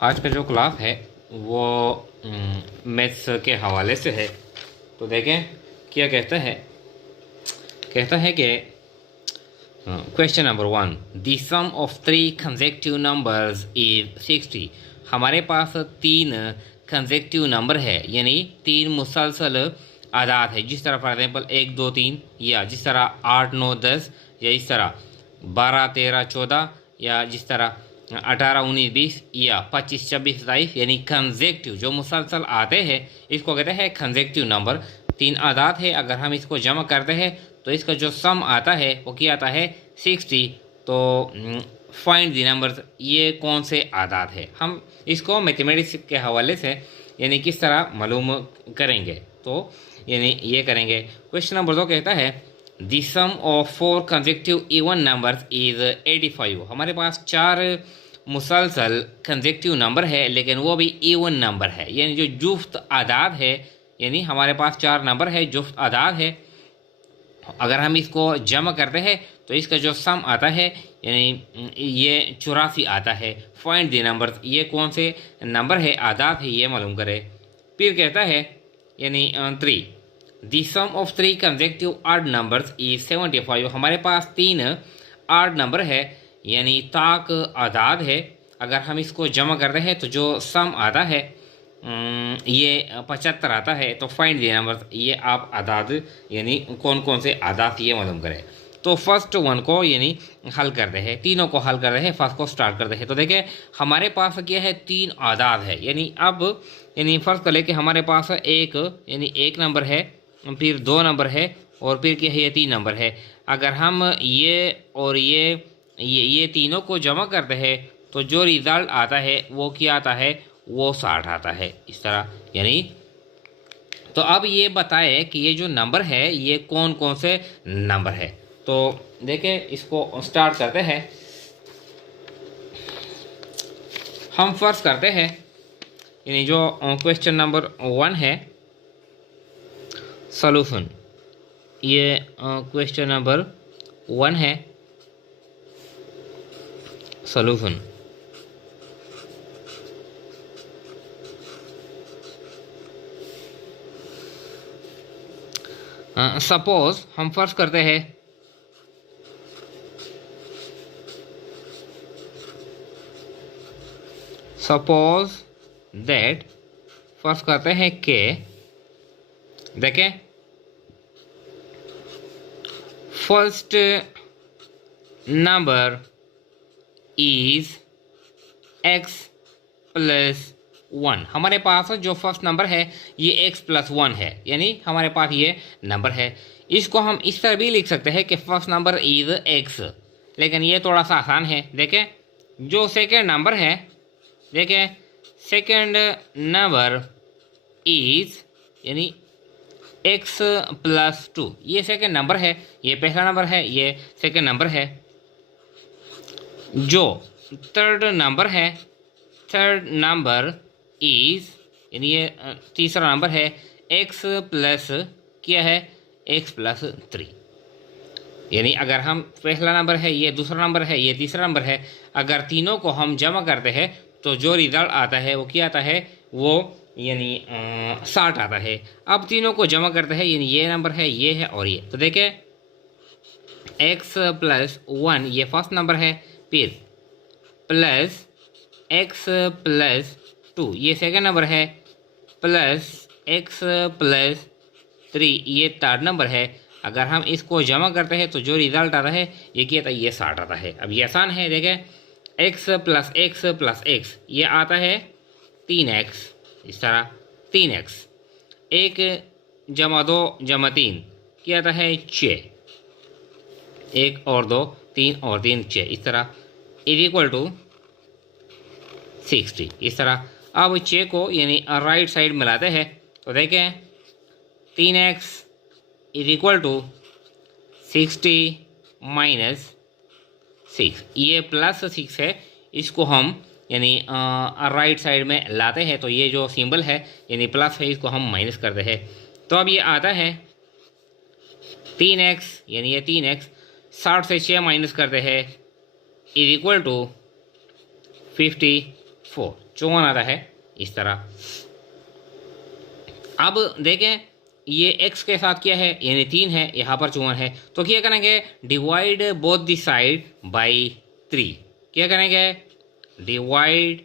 आज का जो क्लास है वो मैथ्स के हवाले से है। तो देखें क्या कहता है कि question number 1, the sum of 3 consecutive numbers is 60। हमारे पास 3 कंसेक्यूटिव नंबर है, यानी 3 मुसलसल आदाद है। जिस तरह फॉर एग्जांपल 1 2 3, या जिस तरह 8 9 10, या इस तरह 12 13 14, या जिस तरह 18 19 20, या 25 26 27, यानी कंसेक्यूटिव जो मुसलसल आते हैं इसको कहते हैं कंसेक्यूटिव नंबर। 3 आदाद है, अगर हम इसको जमा करते हैं तो इसका जो सम आता है वो क्या आता है 60। तो फाइंड द नंबर्स, ये कौन से आदाद है, हम इसको मैथमेटिक्स के हवाले से यानी किस तरह मालूम करेंगे। तो यानी ये करेंगे। क्वेश्चन नंबर 2 कहता है the sum of 4 consecutive even numbers is 85। हमारे पास 4 मुसलसल कंसेक्यूटिव नंबर है, लेकिन वो भी इवन नंबर है, यानी जो जुफ्त आदाद है। यानी हमारे पास 4 नंबर है, जुफ्त आदाद है। अगर हम इसको जमा करते हैं तो इसका जो सम आता है यानी ये 84 आता है। फाइंड द नंबर्स, ये कौन से नंबर है, आदाद है, ये मालूम करें। फिर कहता है यानी 3, the sum of 3 consecutive odd numbers is 75। हमारे पास 3 ऑड नंबर है, यानी ताक आदाद है। अगर हम इसको जमा करते हैं तो जो सम आता है ये 75 आता है। तो फाइंड द नंबर्स, ये आप आदाद यानी कौन कौन से आदाद ये मालूम करें। तो फर्स्ट वन को यानी हल करते हैं, तीनों को हल करते हैं, फर्स्ट को स्टार्ट करते हैं। तो देखिए हमारे पास क्या है 3 आदाद है, यानी अब यानी फर्स्ट को लेके हमारे पास एक यानी 1 नंबर है, फिर 2 नंबर है, और फिर क्या है ये 3 नंबर है। अगर हम ये और ये तीनों को जमा करते हैं तो जो रिज़ल्ट आता है वो क्या आता है, वो 60 आता है, इस तरह यानी। तो अब ये बताए कि ये जो नंबर है ये कौन कौन से नंबर है। तो देखिए इसको स्टार्ट करते हैं। हम फर्स्ट करते हैं यानी जो क्वेश्चन नंबर 1 है सॉल्यूशन। ये क्वेश्चन नंबर 1 है सॉल्यूशन। सपोज हम फर्स्ट करते हैं सपोज दैट, फर्स्ट करते हैं के देखें first number is x plus 1। हमारे पास जो फर्स्ट नंबर है ये x प्लस 1 है, यानी हमारे पास ये नंबर है। इसको हम इस तरह भी लिख सकते हैं कि फर्स्ट नंबर इज x, लेकिन ये थोड़ा सा आसान है। देखें जो सेकेंड नंबर है, देखें सेकेंड नंबर इज यानी x प्लस 2, ये सेकेंड नंबर है, ये पहला नंबर है, ये सेकेंड नंबर है। जो थर्ड नंबर है, थर्ड नंबर इज यानी ये तीसरा नंबर है x प्लस क्या है x प्लस 3। यानी अगर हम पहला नंबर है, ये दूसरा नंबर है, ये तीसरा नंबर है, अगर तीनों को हम जमा करते हैं तो जो रिजल्ट आता है वो क्या आता है, वो यानी 60 आता है। अब तीनों को जमा करते हैं, यानी ये नंबर है, ये है और ये। तो देखिए x प्लस 1 ये फर्स्ट नंबर है, फिर प्लस x प्लस 2 ये सेकेंड नंबर है, प्लस x प्लस 3 ये थर्ड नंबर है। अगर हम इसको जमा करते हैं तो जो रिजल्ट आता है ये क्या आता है, ये 60 आता है। अब ये आसान है, देखें x plus x plus x ये आता है 3x, इस तरह 3x, 1 जमा 2 जमा 3 क्या आता है 6, 1 और 2 3 और 3 6, इस तरह इज इक्वल टू 60, इस तरह। अब 6 को यानी राइट साइड मिलाते हैं तो देखें 3x is equal to 60 minus 6, ये प्लस 6 है, इसको हम यानी राइट साइड में लाते हैं तो ये जो सिंबल है यानी प्लस है, इसको हम माइनस करते हैं। तो अब ये आता है 3x यानी ये 3x, 60 से 6 माइनस करते हैं इज इक्वल टू 54, 54 आता है इस तरह। अब देखें ये x के साथ क्या है, यानी 3 है, यहाँ पर 54 है, तो क्या करेंगे, divide both the side by 3। क्या करेंगे, divide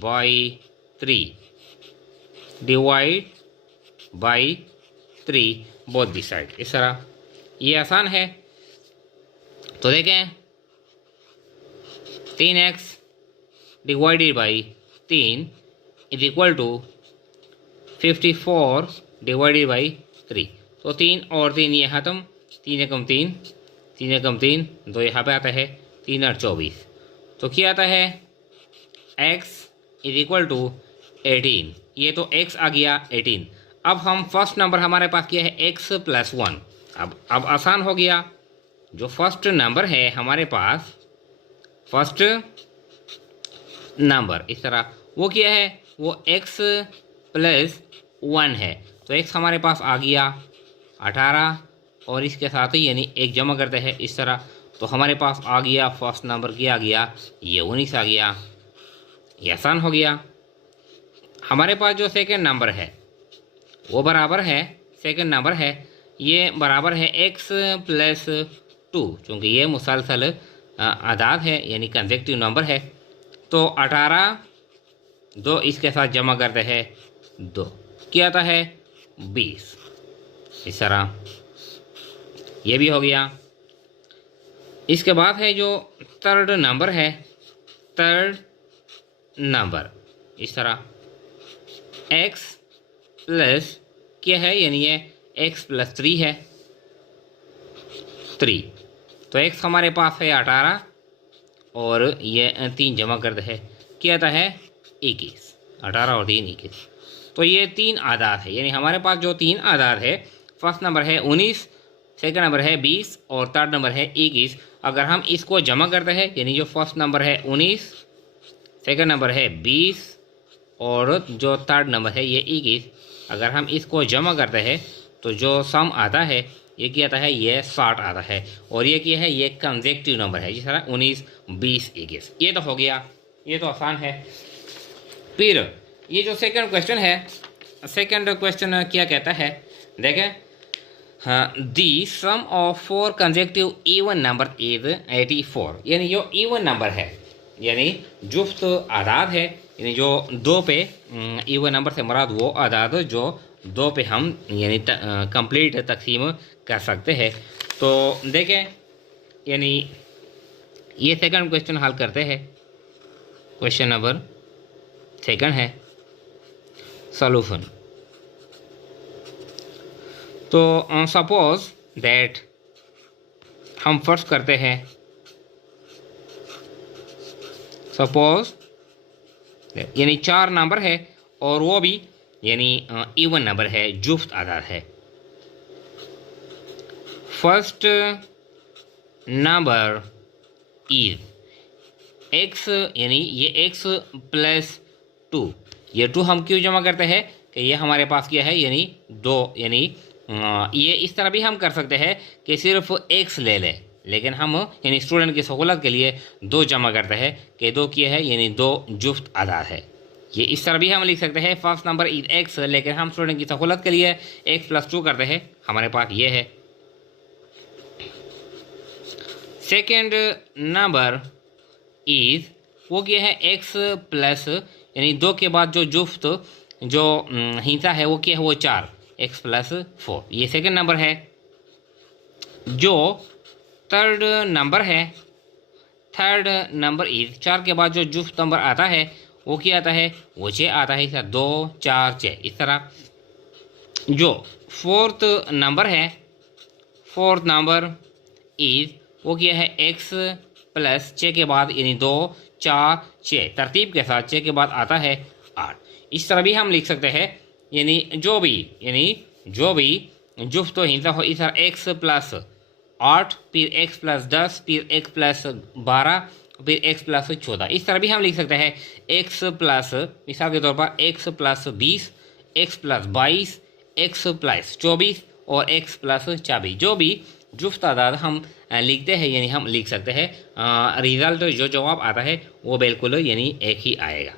by 3, divide by 3 both the side, इस तरह। ये आसान है। तो देखें 3x divided by 3 is equal to 54 divided by 3। तो 3 और 3 ये ख़त्म, 3 एकम 3, 3 एकम 3, 2 यहाँ पे आता है, 3 और 24। तो क्या आता है, x इज इक्वल टू 18। ये तो x आ गया 18। अब हम फर्स्ट नंबर हमारे पास क्या है, x प्लस 1। अब आसान हो गया। जो फर्स्ट नंबर है हमारे पास, फर्स्ट नंबर इस तरह, वो क्या है, वो x प्लस 1 है। तो x हमारे पास आ गया 18 और इसके साथ ही यानी एक जमा करते हैं इस तरह। तो हमारे पास आ गया फर्स्ट नंबर, क्या आ गया, ये 19 आ गया। ये आसान हो गया। हमारे पास जो सेकंड नंबर है वो बराबर है, सेकंड नंबर है ये बराबर है x प्लस 2, चूँकि ये मुसलसल आदाद है यानी कंसेक्टिव नंबर है। तो 18, 2 इसके साथ जमा करते हैं 2, क्या आता है 20, इस तरह। ये भी हो गया। इसके बाद है जो थर्ड नंबर है, थर्ड नंबर इस तरह, x प्लस क्या है, यानी ये x प्लस 3 है, 3। तो x हमारे पास है 18 और ये 3 जमा करते हैं, क्या आता है 21, 18 और 3 21। तो ये 3 आदाद है, यानी हमारे पास जो 3 आदाद है, फर्स्ट नंबर है 19, सेकंड नंबर है 20 और थर्ड नंबर है 21। अगर हम इसको जमा करते हैं, यानी जो फर्स्ट नंबर है 19, सेकंड नंबर है 20 और जो थर्ड नंबर है ये 21, अगर हम इसको जमा करते हैं तो जो सम आता है ये क्या आता है, ये 60 आता है। और ये क्या है, ये कंसेक्टिव नंबर है, जिस तरह 19, 20, 21। ये तो हो गया, ये तो आसान है। फिर ये जो सेकंड क्वेश्चन है, सेकंड क्वेश्चन क्या कहता है, देखें, हाँ, the sum of 4 consecutive even number is 84। यानी जो इवन नंबर है, यानी जुफ्त आदाद है, यानी जो 2 पे इवन नंबर से मुराद वो आदाद जो 2 पे हम यानी कंप्लीट तकसीम कर सकते हैं। तो देखें, यानी ये सेकंड क्वेश्चन हल करते हैं। क्वेश्चन नंबर सेकंड है सॉल्यूशन। तो सपोज दैट हम फर्स्ट करते हैं, सपोज यानी 4 नंबर है और वो भी यानी इवन नंबर है, जुफ्त आदाद है। फर्स्ट नंबर इज x, यानी ये x प्लस 2। ये 2 हम क्यों जमा करते हैं कि ये हमारे पास क्या है, यानी 2, यानी ये इस तरह भी हम कर सकते हैं कि सिर्फ x ले लें, लेकिन हम यानी स्टूडेंट की सहूलत के लिए 2 जमा करते हैं कि 2 क्या है, यानी 2 जुफ्त आदाद है। ये इस तरह भी हम लिख सकते हैं, फर्स्ट नंबर इज x, लेकिन हम स्टूडेंट की सहूलत के लिए x प्लस 2 करते हैं। हमारे पास ये है। सेकेंड नंबर इज वो क्या है, x प्लस, यानी 2 के बाद जो जुफ्त जो हिस्सा है वो क्या है, वो 4, x प्लस 4। ये सेकेंड नंबर है। जो थर्ड नंबर है, थर्ड नंबर इज 4 के बाद जो जुफ्त नंबर आता है वो क्या आता है, वो 6 आता है, 2, 4, 6 इस तरह। जो फोर्थ नंबर है, फोर्थ नंबर इज वो क्या है, x प्लस 6 के बाद यानी 2, 4, 6 तरतीब के साथ 6 के बाद आता है 8। इस तरह भी हम लिख सकते हैं, यानी जो भी जुफ्त हिस्सा हो, इस तरह x प्लस 8, फिर x प्लस 10, फिर x प्लस 12, फिर x प्लस 14। इस तरह भी हम लिख सकते हैं, x प्लस, मिसाल के तौर पर x plus 20, x plus 22, x plus 24 और x प्लस 24। जो भी जुफ्त तादाद हम लिखते हैं, यानी हम लिख सकते हैं, रिज़ल्ट जो जवाब आता है वो बिल्कुल यानी एक ही आएगा।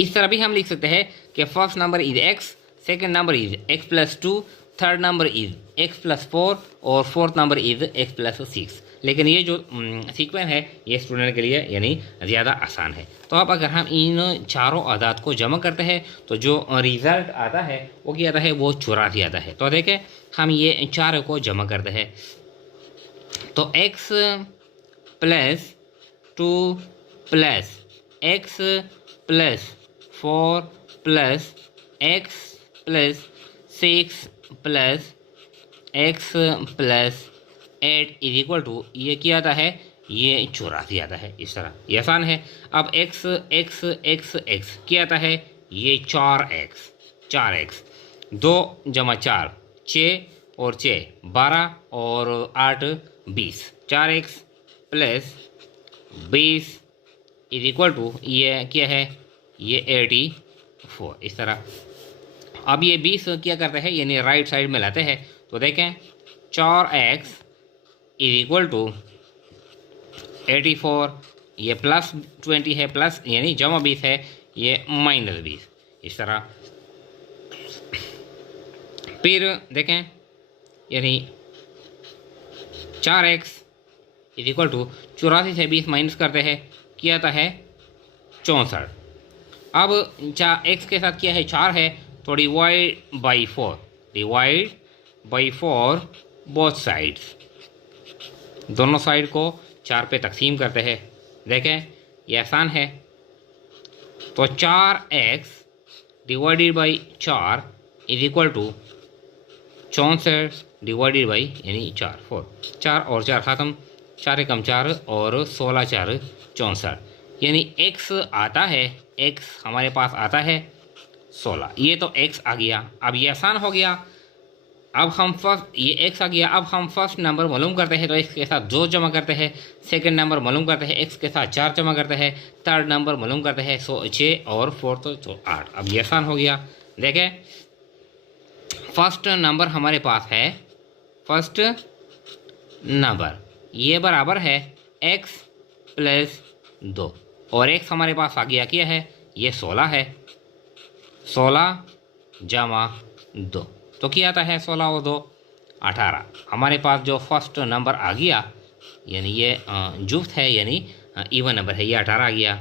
इस तरह भी हम लिख सकते हैं कि first number is x, second number is x plus two, third number is x plus four और fourth number is x plus six. लेकिन ये जो सीक्वेंस है ये स्टूडेंट के लिए यानी ज़्यादा आसान है। तो अब अगर हम इन चारों आदात को जमा करते हैं तो जो रिज़ल्ट आता है वो क्या आता है, वो 84 आता है। तो देखें हम ये चारों को जमा करते हैं तो x plus two plus x plus four plus x plus six plus x plus eight is equal to ये क्या आता है, ये 84 आता है। इस तरह ये आसान है। अब x x x x क्या आता है, ये 4x 2 जमा 4 6 और 6 12 और 8 20 4x plus 20 is equal to ये क्या है, ये 84। इस तरह अब ये 20 क्या करते हैं यानी राइट साइड में लाते हैं तो देखें 4x इज इक्वल टू 84, ये प्लस 20 है प्लस यानी जमा 20 है, ये माइनस 20। इस तरह फिर देखें यानी 4x इज इक्वल टू 84 से 20 माइनस करते हैं क्या आता है 64। अब x के साथ क्या है 4 है तो डिवाइड बाई 4 बोथ साइड्स, दोनों साइड को 4 पे तकसीम करते हैं। देखें ये आसान है। तो 4x divided by 4 is equal to 64 divided by यानी 4 और 4 ख़त्म, 4 एकम 4 और 16 4 64 यानी x आता है, x हमारे पास आता है 16। ये तो x आ गया। अब ये आसान हो गया। अब हम फर्स्ट ये x आ गया। अब हम फर्स्ट नंबर मालूम करते हैं तो x के साथ 2 जमा करते हैं, सेकंड नंबर मालूम करते हैं x के साथ 4 जमा करते हैं, थर्ड नंबर मालूम करते हैं 6 और फोर्थ तो 8। अब ये आसान हो गया। देखें फर्स्ट नंबर हमारे पास है, फर्स्ट नंबर ये बराबर है x प्लस 2 और x हमारे पास आ गया क्या है, ये 16 है, 16 जमा 2 तो क्या आता है 16 और 2 18। हमारे पास जो फर्स्ट नंबर आ गया यानी ये जुफ्त है यानी इवन नंबर है, ये 18 आ गया।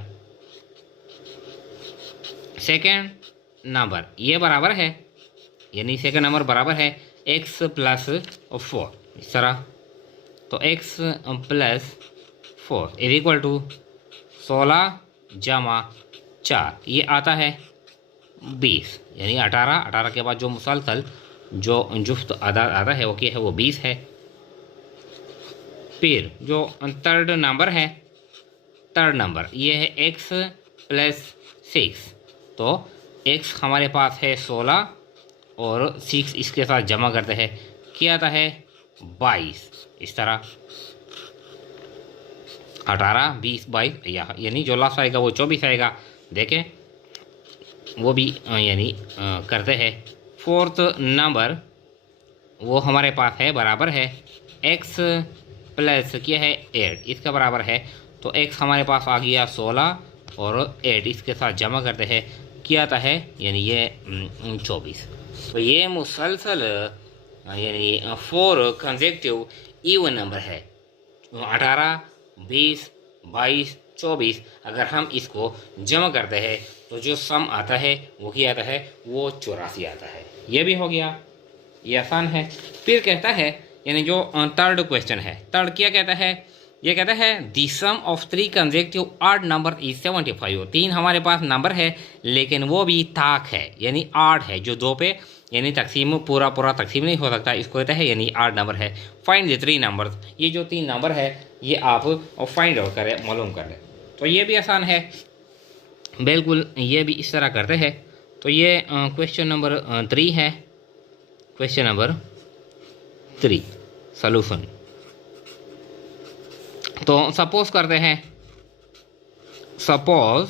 सेकेंड नंबर ये बराबर है यानी सेकेंड नंबर बराबर है x प्लस 4। इस तरह तो x plus 4 is equal to 16 जमा 4 ये आता है 20 यानी 18 के बाद जो मुसलसल जो जुफ्त आता है वो क्या है, वो 20 है। फिर जो थर्ड नंबर है, थर्ड नंबर ये है x प्लस 6 तो x हमारे पास है 16 और 6 इसके साथ जमा करते हैं क्या आता है 22। इस तरह 18 20 22 यानी जो लास्ट आएगा वो 24 आएगा। देखें वो भी यानी करते हैं। फोर्थ नंबर वो हमारे पास है बराबर है x प्लस क्या है 8 इसका बराबर है तो x हमारे पास आ गया 16 और 8 इसके साथ जमा करते हैं क्या आता है यानी ये 24। तो ये मुसलसल यानी 4 कंसेक्टिव इवन नंबर है 18 20 22 24। अगर हम इसको जमा करते हैं तो जो सम आता है वो क्या आता है, वो 84 आता है। ये भी हो गया, ये आसान है। फिर कहता है यानी जो थर्ड क्वेश्चन है, थर्ड क्या कहता है, ये कहता है the sum of 3 consecutive odd number is 75। 3 हमारे पास नंबर है लेकिन वो भी ताक है यानी ऑड है, जो 2 पे यानी तकसीम पूरा तकसीम नहीं हो सकता, इसको कहता है यानी ऑड नंबर है। फाइंड द 3 नंबर, ये जो 3 नंबर है ये आप फाइंड आउट करें, मालूम करें। तो ये भी आसान है बिल्कुल, ये भी इस तरह करते हैं। तो ये क्वेश्चन नंबर 3 है, क्वेश्चन नंबर 3 सॉल्यूशन। तो सपोज करते हैं, सपोज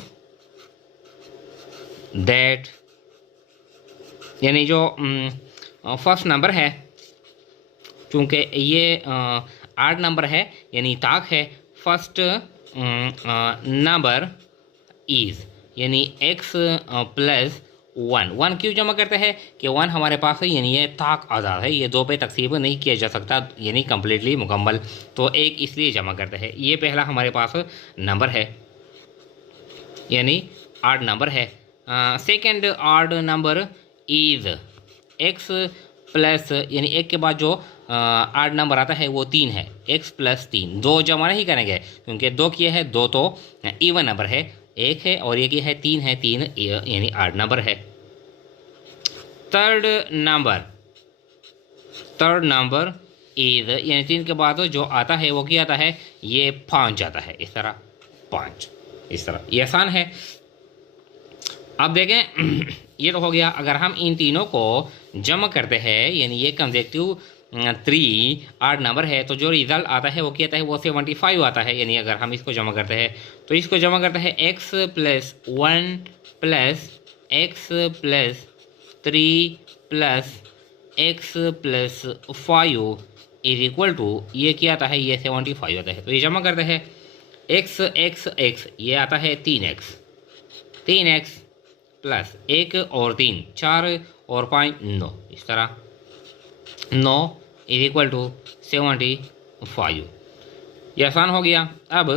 दैट यानी जो फर्स्ट नंबर है, चूँकि ये 8 नंबर है यानी ताक है, फर्स्ट नंबर इज़ यानी x प्लस 1 क्यों जमा करते हैं कि 1 हमारे पास है, यानी ये ताक आज़ाद है, ये 2 पे तकसीम नहीं किया जा सकता, यानी कम्प्लीटली मुकम्मल, तो 1 इसलिए जमा करते हैं। ये पहला हमारे पास नंबर है, यानी आड नंबर है। Second odd number is x plus, यानी 1 के बाद जो आड नंबर आता है वो 3 है, x प्लस 3। 2 जमा नहीं करेंगे क्योंकि 2 किए है, 2 तो इवन नंबर है, 1 है और ये क्या है 3 है, 3 यानी आड नंबर है। थर्ड नंबर इज, यानी 3 के बाद जो आता है वो क्या आता है, ये 5 आता है, इस तरह 5, इस तरह। ये आसान है। अब देखें ये तो हो गया। अगर हम इन तीनों को जमा करते हैं, यानी ये कंसेक्यूटिव 3 आड नंबर है, तो जो रिज़ल्ट आता है वो क्या आता है, वो 75 आता है। यानी अगर हम इसको जमा करते हैं तो इसको जमा करते हैं x plus 1 plus x plus 3 plus x plus 5 is equal to, ये क्या आता है, ये 75 आता है। तो ये जमा करते हैं x x x, ये आता है 3x प्लस 1 और 3 4 और 5 9, इस तरह 9 इज इक्वल टू 75। ये आसान हो गया। अब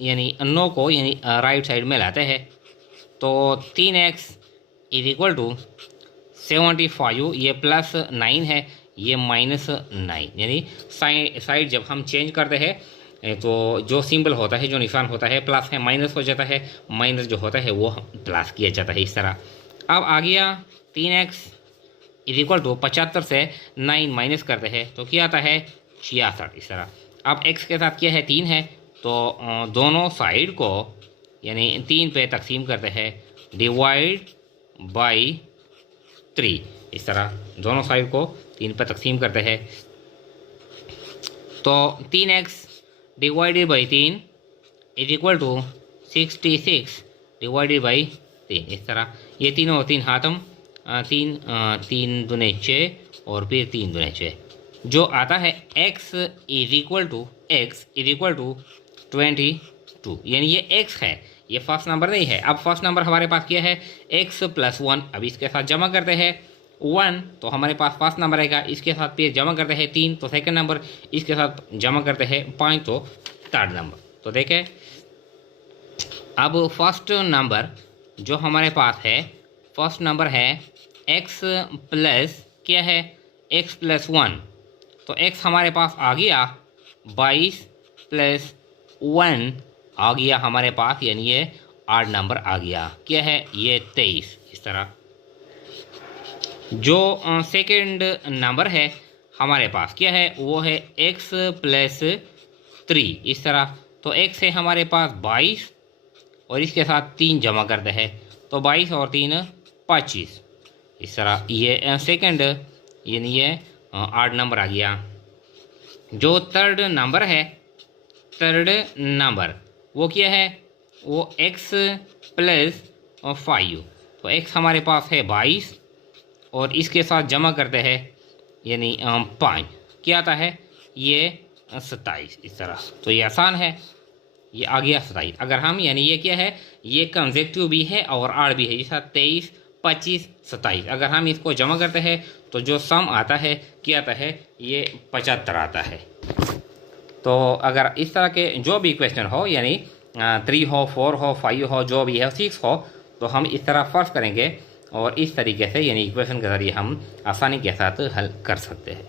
यानी 9 को यानी राइट साइड में लाते हैं, तो 3x इज इक्वल टू 75, ये प्लस 9 है, ये माइनस 9, यानी साइड जब हम चेंज करते हैं तो जो सिंबल होता है, जो निशान होता है प्लस है माइनस हो जाता है, माइनस जो होता है वो प्लस किया जाता है, इस तरह। अब आ गया 3x इज इक्वल टू 75 से 9 माइनस करते हैं तो क्या आता है 66, इस तरह। अब x के साथ क्या है 3 है, तो दोनों साइड को यानी 3 पे तकसीम करते हैं, डिवाइड बाई 3, इस तरह दोनों साइड को 3 पे तकसीम करते हैं। तो 3x divided by 3 is equal to 66 divided by 3, इस तरह। ये तीनों 3 हाथम 3 दूने 6 और फिर 3 दूने 6, जो आता है x इज इक्वल टू 22, यानी ये x है, ये फर्स्ट नंबर नहीं है। अब फर्स्ट नंबर हमारे पास क्या है x प्लस 1, अब इसके साथ जमा करते हैं 1 तो हमारे पास फर्स्ट नंबर आएगा, इसके साथ फिर जमा करते हैं 3 तो सेकंड नंबर, इसके साथ जमा करते हैं 5 तो थर्ड नंबर। तो देखें अब फर्स्ट नंबर जो हमारे पास है, फर्स्ट नंबर है x प्लस क्या है, x प्लस 1, तो x हमारे पास आ गया 22 प्लस 1 आ गया हमारे पास, यानी ये आड नंबर आ गया, क्या है ये 23, इस तरह। जो सेकंड नंबर है हमारे पास क्या है, वो है x प्लस 3, इस तरह। तो x है हमारे पास 22 और इसके साथ 3 जमा करते हैं, तो 22 और 3 25, इस तरह। ये सेकंड यानी ये आड नंबर आ गया। जो थर्ड नंबर वो क्या है, वो x प्लस 5, तो x हमारे पास है 22 और इसके साथ जमा करते हैं यानी 5, क्या आता है ये 27, इस तरह। तो ये आसान है, ये आ गया 27। अगर हम यानी ये क्या है, ये कंसेक्यूटिव भी है और आड़ भी है, जैसा 23 25 27। अगर हम इसको जमा करते हैं तो जो सम आता है क्या आता है, ये 75 आता है। तो अगर इस तरह के जो भी क्वेश्चन हो, यानी 3 हो 4 हो 5 हो जो भी है 6 हो, तो हम इस तरह फर्स्ट करेंगे और इस तरीके से यानी इक्वेशन के ज़रिए हम आसानी के साथ हल कर सकते हैं।